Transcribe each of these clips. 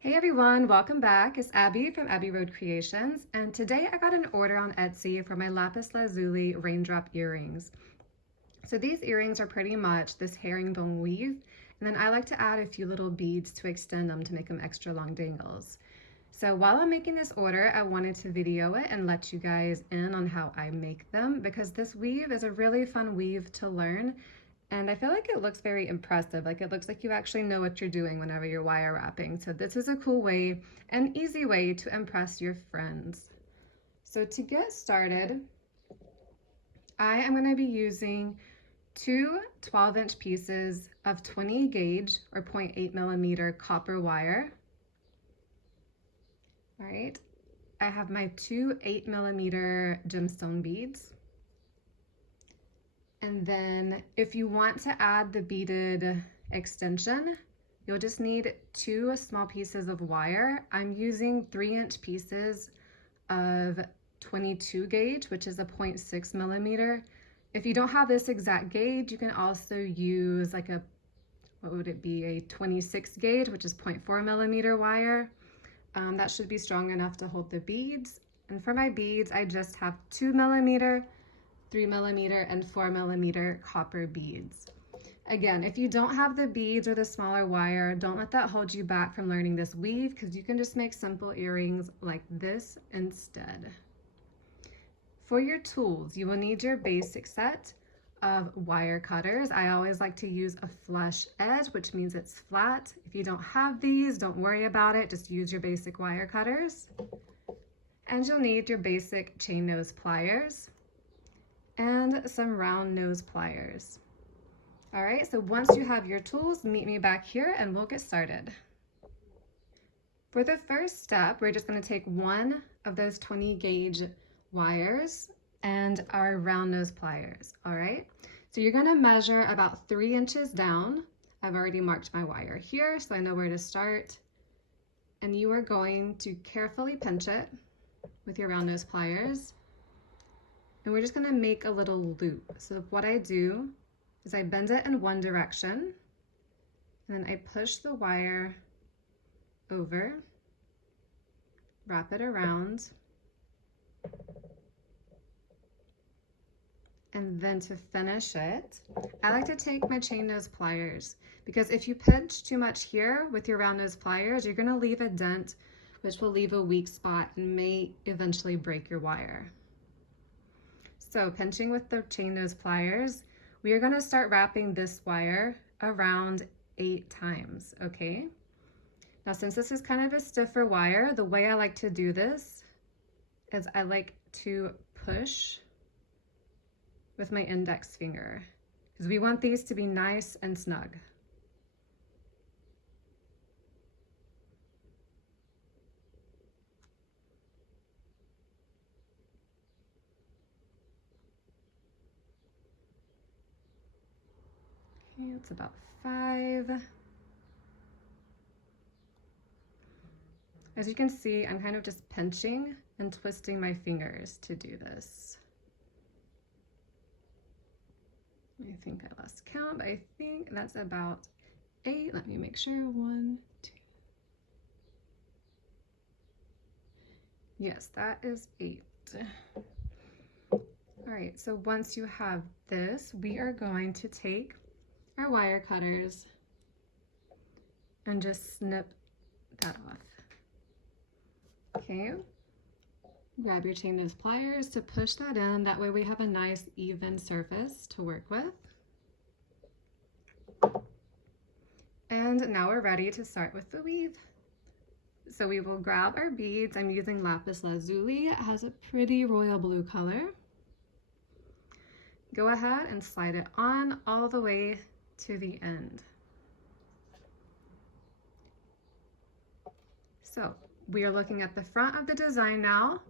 Hey everyone, welcome back. It's Abby from Abbey Road Creations, and today I got an order on Etsy for my lapis lazuli raindrop earrings. So these earrings are pretty much this herringbone weave, and then I like to add a few little beads to extend them to make them extra long dangles. So while I'm making this order, I wanted to video it and let you guys in on how I make them because this weave is a really fun weave to learn. And I feel like it looks very impressive. Like it looks like you actually know what you're doing whenever you're wire wrapping. So this is a cool way, an easy way to impress your friends. So to get started, I am going to be using two 12-inch pieces of 20 gauge or 0.8 millimeter copper wire. All right, I have my two 8 millimeter gemstone beads. And then if you want to add the beaded extension, you'll just need two small pieces of wire. I'm using 3-inch pieces of 22 gauge, which is a 0.6 millimeter. If you don't have this exact gauge, you can also use like a, what would it be, a 26 gauge, which is 0.4 millimeter wire. That should be strong enough to hold the beads. And for my beads, I just have 2 millimeter, 3 millimeter, and 4 millimeter copper beads. Again, if you don't have the beads or the smaller wire, don't let that hold you back from learning this weave because you can just make simple earrings like this instead. For your tools, you will need your basic set of wire cutters. I always like to use a flush edge, which means it's flat. If you don't have these, don't worry about it. Just use your basic wire cutters. And you'll need your basic chain nose pliers and some round nose pliers. All right, so once you have your tools, meet me back here and we'll get started. For the first step, we're just going to take one of those 20 gauge wires and our round nose pliers. All right, so you're going to measure about 3 inches down. I've already marked my wire here, so I know where to start. And you are going to carefully pinch it with your round nose pliers. And we're just going to make a little loop. So what I do is I bend it in one direction, and then I push the wire over, wrap it around, and then to finish it, I like to take my chain nose pliers because if you pinch too much here with your round nose pliers, you're going to leave a dent, which will leave a weak spot and may eventually break your wire. So pinching with the chain nose pliers, we are going to start wrapping this wire around 8 times, okay? Now since this is kind of a stiffer wire, the way I like to do this is I like to push with my index finger because we want these to be nice and snug. Okay, it's about 5. As you can see, I'm kind of just pinching and twisting my fingers to do this. I think I lost count, but I think that's about 8. Let me make sure. 1, 2. Yes, that is 8. All right, so once you have this, we are going to take our wire cutters and just snip that off. Okay, grab your chain nose pliers to push that in. That way we have a nice even surface to work with. And now we're ready to start with the weave. So we will grab our beads. I'm using lapis lazuli. It has a pretty royal blue color. Go ahead and slide it on all the way to the end. So we are looking at the front of the design now.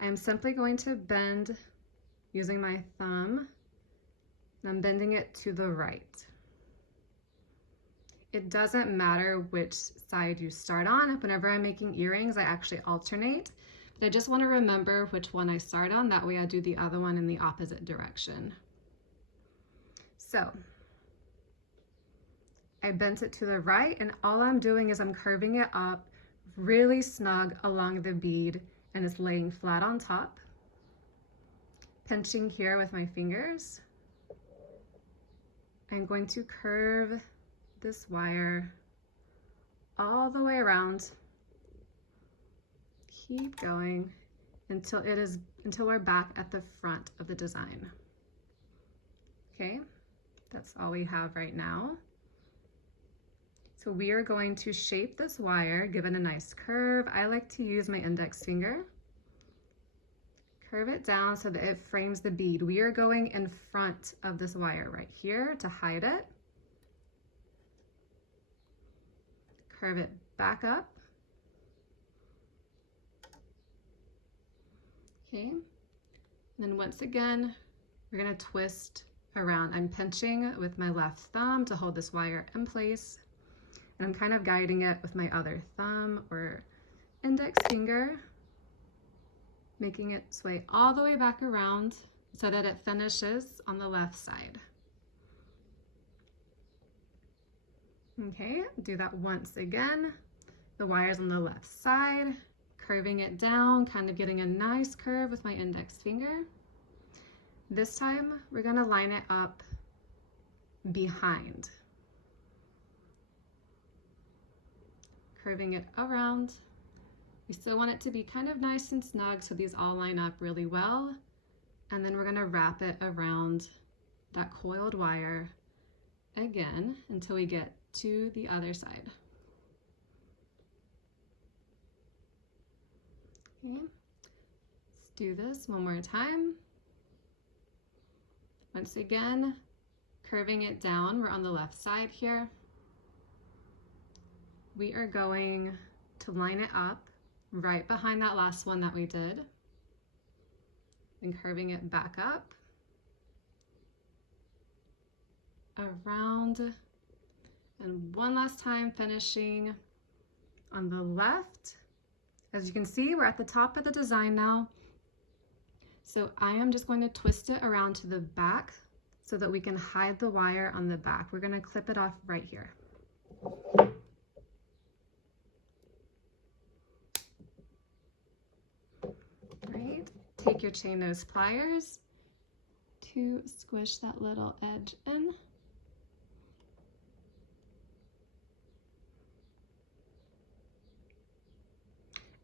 I'm simply going to bend using my thumb, and I'm bending it to the right. It doesn't matter which side you start on. Whenever I'm making earrings, I actually alternate, but I just want to remember which one I start on. That way I do the other one in the opposite direction. So I bent it to the right, and all I'm doing is I'm curving it up really snug along the bead and it's laying flat on top. Pinching here with my fingers. I'm going to curve this wire all the way around. Keep going until we're back at the front of the design. Okay, that's all we have right now. So we are going to shape this wire, give it a nice curve. I like to use my index finger. Curve it down so that it frames the bead. We are going in front of this wire right here to hide it. Curve it back up. Okay, and then once again, we're gonna twist around. I'm pinching with my left thumb to hold this wire in place. And I'm kind of guiding it with my other thumb or index finger, making it sway all the way back around so that it finishes on the left side. Okay, do that once again. The wire's on the left side, curving it down, kind of getting a nice curve with my index finger. This time, we're gonna line it up behind. Curving it around. We still want it to be kind of nice and snug so these all line up really well. And then we're gonna wrap it around that coiled wire again until we get to the other side. Okay, let's do this one more time. Once again, curving it down, we're on the left side here. We are going to line it up right behind that last one that we did, and curving it back up, around, and one last time finishing on the left. As you can see, we're at the top of the design now. So I am just going to twist it around to the back so that we can hide the wire on the back. We're going to clip it off right here. Right, take your chain nose pliers to squish that little edge in.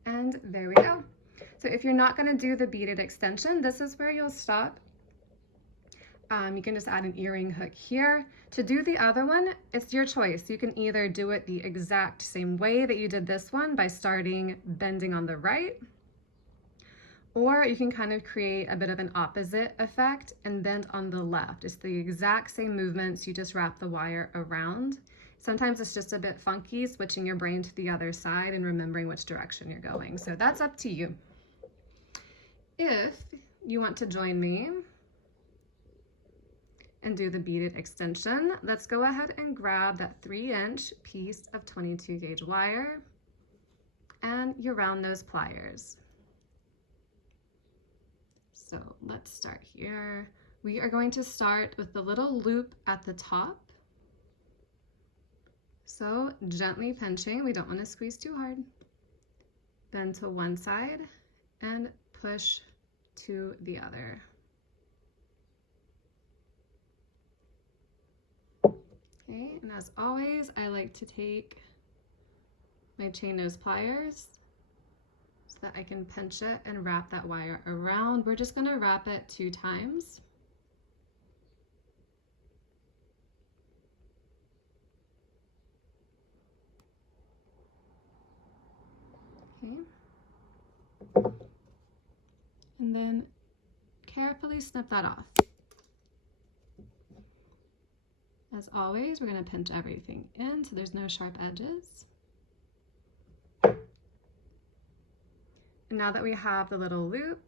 And there we go. So if you're not going to do the beaded extension, this is where you'll stop. You can just add an earring hook here. To do the other one, it's your choice. You can either do it the exact same way that you did this one by starting bending on the right, or you can kind of create a bit of an opposite effect and bend on the left. It's the exact same movements, you just wrap the wire around. Sometimes it's just a bit funky, switching your brain to the other side and remembering which direction you're going. So that's up to you. If you want to join me and do the beaded extension, let's go ahead and grab that 3-inch piece of 22 gauge wire and your round nose pliers. So let's start here. We are going to start with the little loop at the top. So gently pinching, we don't want to squeeze too hard. Bend to one side and push to the other. Okay, and as always, I like to take my chain nose pliers so that I can pinch it and wrap that wire around. We're just going to wrap it 2 times. Okay. And then carefully snip that off. As always, we're going to pinch everything in so there's no sharp edges. And now that we have the little loop,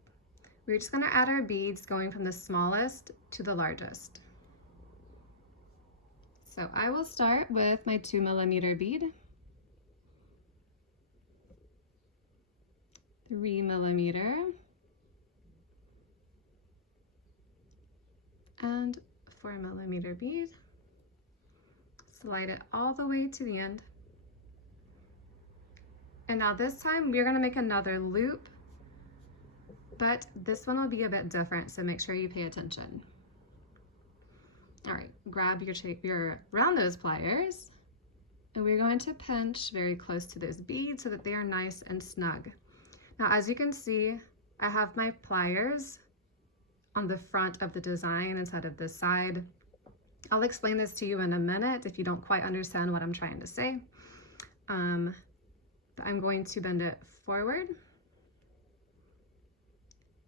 we're just going to add our beads going from the smallest to the largest. So I will start with my 2mm bead, 3mm, and 4mm bead. Slide it all the way to the end. And now this time we're gonna make another loop, but this one will be a bit different, so make sure you pay attention. All right, grab your round nose pliers, and we're going to pinch very close to those beads so that they are nice and snug. Now, as you can see, I have my pliers on the front of the design instead of the side. I'll explain this to you in a minute if you don't quite understand what I'm trying to say. But I'm going to bend it forward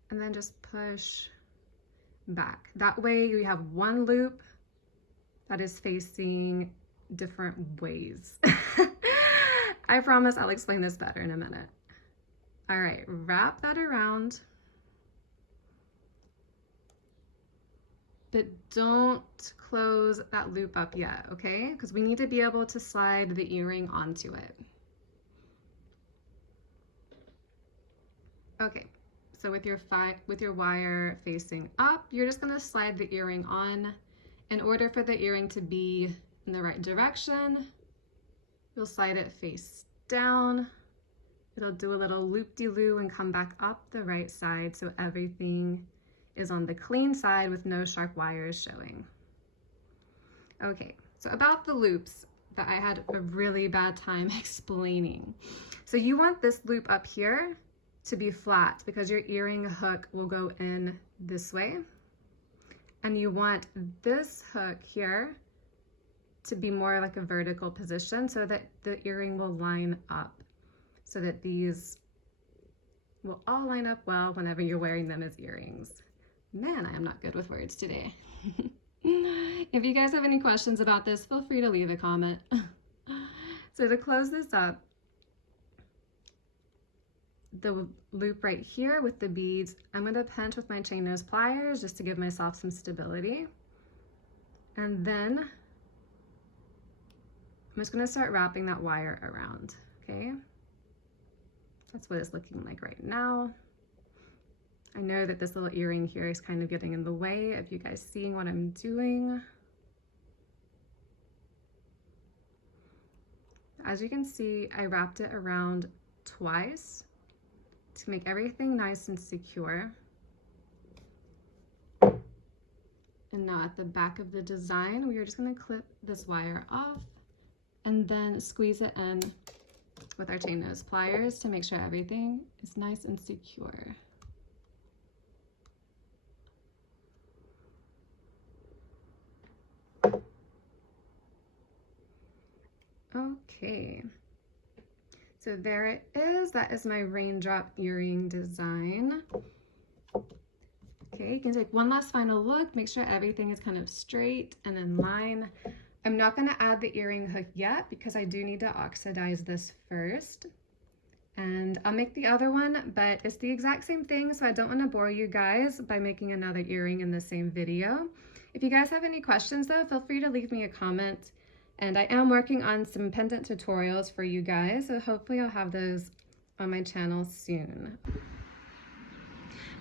and then just push back. That way you have one loop that is facing different ways. I promise I'll explain this better in a minute. All right, wrap that around, but don't close that loop up yet, okay? Because we need to be able to slide the earring onto it. Okay, so with your wire facing up, you're just gonna slide the earring on. In order for the earring to be in the right direction, you'll slide it face down. It'll do a little loop-de-loo and come back up the right side so everything is on the clean side with no sharp wires showing. Okay, so about the loops that I had a really bad time explaining. So you want this loop up here to be flat because your earring hook will go in this way. And you want this hook here to be more like a vertical position so that the earring will line up, so that these will all line up well whenever you're wearing them as earrings. Man, I am not good with words today. If you guys have any questions about this, feel free to leave a comment. So to close this up, the loop right here with the beads, I'm going to pinch with my chain nose pliers just to give myself some stability. And then I'm just going to start wrapping that wire around, okay? That's what it's looking like right now. I know that this little earring here is kind of getting in the way of you guys seeing what I'm doing. As you can see, I wrapped it around twice to make everything nice and secure. And now at the back of the design, we are just going to clip this wire off and then squeeze it in with our chain nose pliers to make sure everything is nice and secure. Okay. So there it is. That is my raindrop earring design. Okay, you can take one last final look, make sure everything is kind of straight and in line. I'm not going to add the earring hook yet because I do need to oxidize this first. And I'll make the other one, but it's the exact same thing, so I don't want to bore you guys by making another earring in the same video. If you guys have any questions though, feel free to leave me a comment. And I am working on some pendant tutorials for you guys, so hopefully I'll have those on my channel soon.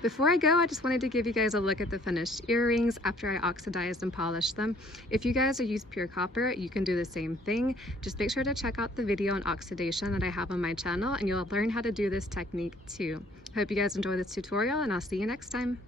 Before I go, I just wanted to give you guys a look at the finished earrings after I oxidized and polished them. If you guys use pure copper, you can do the same thing. Just make sure to check out the video on oxidation that I have on my channel, and you'll learn how to do this technique too. I hope you guys enjoy this tutorial, and I'll see you next time.